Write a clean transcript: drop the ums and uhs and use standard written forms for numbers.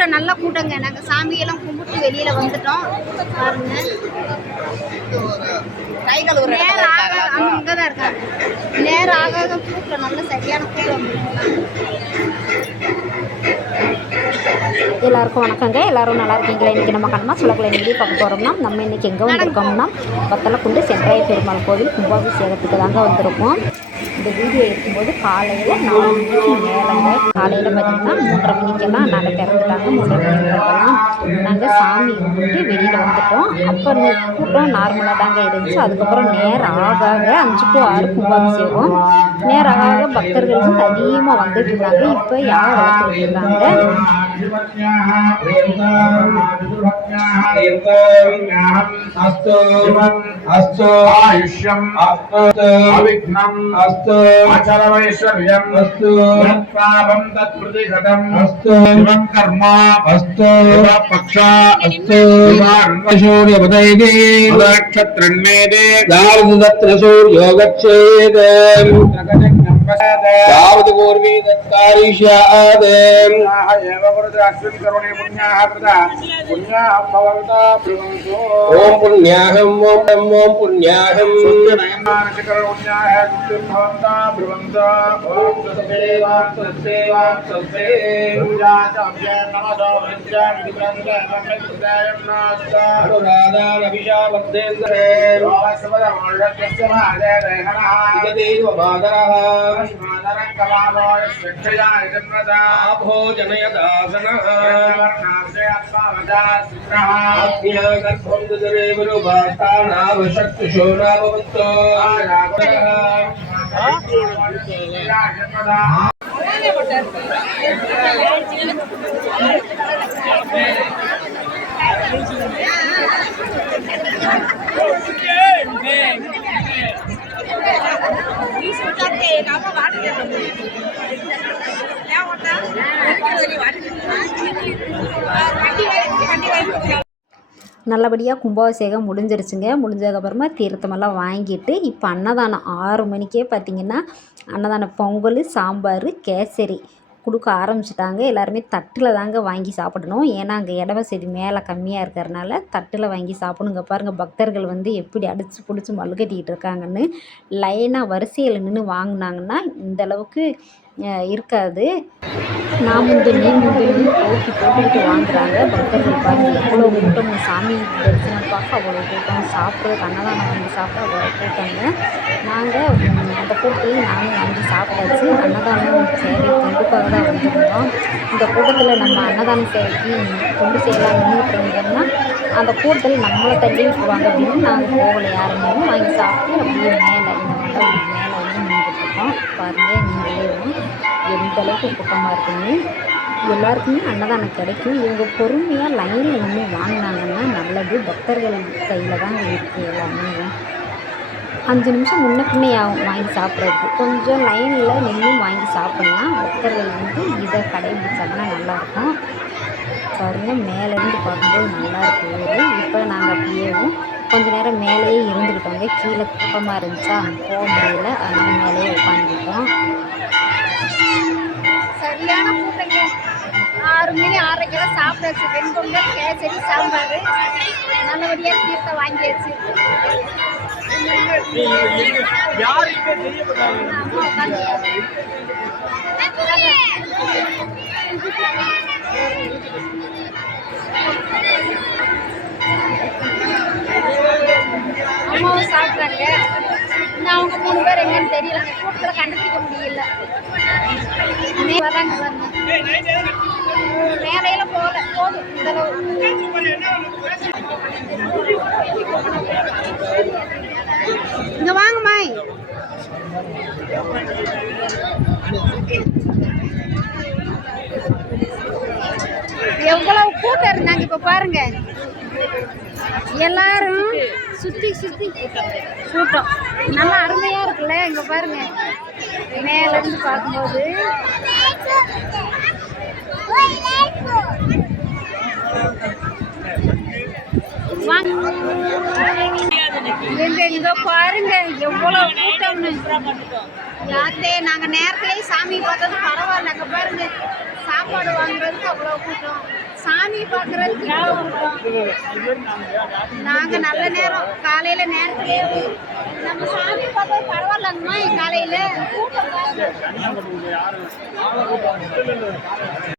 கூட்டம் நல்ல கூட்டங்க. நாங்கள் சாமியெல்லாம் கும்பிட்டு வெளியில் வந்துட்டோம். பாருங்க, அங்கே தான் இருக்காங்க. நேரம் ஆக கூட்டம் நல்ல சரியான கூட்டம். எல்லாருக்கும் வணக்கங்க. எல்லாரும் நல்லா இருக்கீங்களா? இன்றைக்கி நம்ம கண்மா சொல்லக்குள்ள வீடியோ பார்க்க போகிறோம்னா, நம்ம இன்றைக்கி எங்கே வந்திருக்கோம்னா வத்தலக்குண்டு சென்றாய பெருமாள் கோவில் கும்பாபிஷேகத்துக்கு தாங்க வந்திருக்கோம். இந்த வீடியோ எடுக்கும்போது காலையில் 4 மணிக்கு மேலேங்க. காலையில் பார்த்திங்கன்னா 3:30 மணிக்கெல்லாம் நாங்கள் திறந்துட்டாங்க. 3:30 மணிக்கெல்லாம் நாங்கள் சாமி கும்பிட்டு வெளியில் வந்துட்டோம். அப்போ கூட்டம் நார்மலாக தாங்க இருந்துச்சு. அதுக்கப்புறம் நேரம் ஆக 5 to 6 கும்பாபிஷேகம். நேரம் ஆக பக்தர்களுக்கு அதிகமாக வந்துட்டு இருந்தாங்க. இப்போ யார் வளர்த்துட்டு இருக்காங்க. ஐஸ்வர்யம் அஸ்து பாபம் தத்ப்ரதிகதம் அஸ்து சிவம் கர்மா அஸ்து பக்ஷா அஸ்து சூரியபதைதே நட்சத்திரன்மேதே தாரதத்ர சூர்யோகச்சேத தாவது பூர்வி தத்தாரிஷ்யாதே ஏவ குருத அஸ்வின் கருணே புண்ணியாஹ கிருதா புண்ணியாஹ பவந்தா ப்ருவந்தோ ஓம் புண்ணியாஹம் ஓம் புண்ணியாஹம் சுத்தநயமானசிகர புண்ணியாஹ குத்தும் பவந்தா ப்ருவந்தோ ஓம் தத்சேவாம் தத்சேவாம் தத்சே புண்ணியாசம்யே நமதோ வித்யாம் வித்யாம் நமஸ்தாயம் நாஸ்தா அனுராதான அபிஷாவத்தேந்திரே ரோவஸ்வதமோழத்யஸ்மாதே தேகனஹ இததேவ பாதரஹ நல்லபடியாக கும்பாபிஷேகம் முடிஞ்சிருச்சுங்க. முடிஞ்சதுக்கப்புறமா தீர்த்தமெல்லாம் வாங்கிட்டு இப்போ அன்னதானம் 6 மணிக்கே பார்த்திங்கன்னா அன்னதானம் பொங்கல், சாம்பார், கேசரி கொடுக்க ஆரம்பிச்சிட்டாங்க. எல்லாருமே தட்டில் தாங்க வாங்கி சாப்பிடணும். ஏன்னா அங்கே இட வசதி மேலே கம்மியாக இருக்கிறதுனால தட்டில் வாங்கி சாப்பிடுங்க. பாருங்கள் பக்தர்கள் வந்து எப்படி அடித்து பிடிச்சி மல்லுக்கட்டிக்கிட்டு இருக்காங்கன்னு. லைனாக வரிசையில் நின்று வாங்கினாங்கன்னா இந்தளவுக்கு இருக்காது. நான் முந்து நீ முந்துன்னு போட்டுக்கிட்டு வாங்குறாங்க. பக்தர்கள் பாருங்கள் எவ்வளோ கூட்டம். சாமி தரிசனம் பார்க்க அவ்வளோ கூட்டம், சாப்பிட்றது அன்னதானம் வாங்கி சாப்பிட அவ்வளோ கூட்டங்க. நாங்கள் அந்த கூட்டத்தையும் நானும் வாங்கி சாப்பிட்டாச்சு. அன்னதானம் சேவை தொண்டுக்காக தான் வந்துருந்தோம். இந்த கூட்டத்தில் நம்ம அன்னதானம் சேவைக்கு தொண்டு செய்யலாம் நின்றுட்டு இருந்தோம்னா அந்த கூட்டத்தில் நம்மளை தள்ளி விட்டுருவாங்க அப்படின்னு நாங்கள் போகலை. யாருமே வாங்கி சாப்பிட்டு அப்படியே மேலே இந்த மண்டபத்துக்கு மேலே வந்து நின்றுட்டு இருக்கோம். பாருங்கள் நீங்களே எந்த அளவுக்கு கூட்டமாக இருக்குன்னு. எல்லாருக்குமே அன்னதானம் கிடைக்கும். இவங்க பொறுமையாக லைனில் நின்று வாங்கினாங்கன்னா நல்லது. பக்தர்கள் கையில் தான் இருக்குது எல்லாமே. 5 நிமிஷம் முன்ன பின்னே ஆகும் வாங்கி சாப்பிட்றதுக்கு. கொஞ்சம் லைனில் நின்று வாங்கி சாப்பிட்லாம். பக்தர்கள் வந்து இதை கடைபிடிச்சாங்கன்னா நல்லாயிருக்கும். பாருங்கள் மேலேருந்து பார்க்கும்போது நல்லாயிருக்கு ஊர். இப்போ நாங்கள் அப்படியேவும் கொஞ்ச நேரம் மேலேயே இருந்துக்கிட்டோங்க. கீழே கூட்டமாக இருந்துச்சா போக முடியல. அதனால் மேலேயே உட்காந்துக்கிட்டோம். சரியான கூட்டங்க. 6 மணி 6:30 சாப்பிட்டாச்சு. வெண்பொங்கல், கேசரி, சாம்பார் நல்லபடியாக தீர்த்தம் வாங்கியாச்சு. அம்மாவும் சாப்பிட்றாங்க. இன்னும் அவங்க 3 பேர் எங்கன்னு தெரியலங்க. கூட்டத்தில் கண்டுபிடிக்க முடியல. வராங்க மேலையில போகல. போதும் இந்தளவு. இங்க வாங்கம்மா. எவ்வளவு கூட்டம் இருந்தாங்க. இப்போ பாருங்க எல்லாரும் சுற்றி சுற்றி கூட்டம் நல்லா அருமையாக இருக்குல்ல. இங்கே பாருங்க மேலேருந்து பார்க்கும்போது இங்க பாருங்க எவ்வளவு கூட்டம்னு. யாத்தே நாங்க நேரத்திலேயே சாமி பார்த்தது பரவாயில்ல. அங்க பாருங்க சாப்பாடு வாங்குறதுக்கு அவ்வளவு கூட்டம். சாமி பார்க்கறதுக்கு இவ்வளவு கூட்டம். நாங்க நல்ல நேரம் காலையில நேரத்திலே நம்ம சாமி பார்க்கறது பரவாயில்லங்கம்மா காலையில கூட்டம் பாருங்க.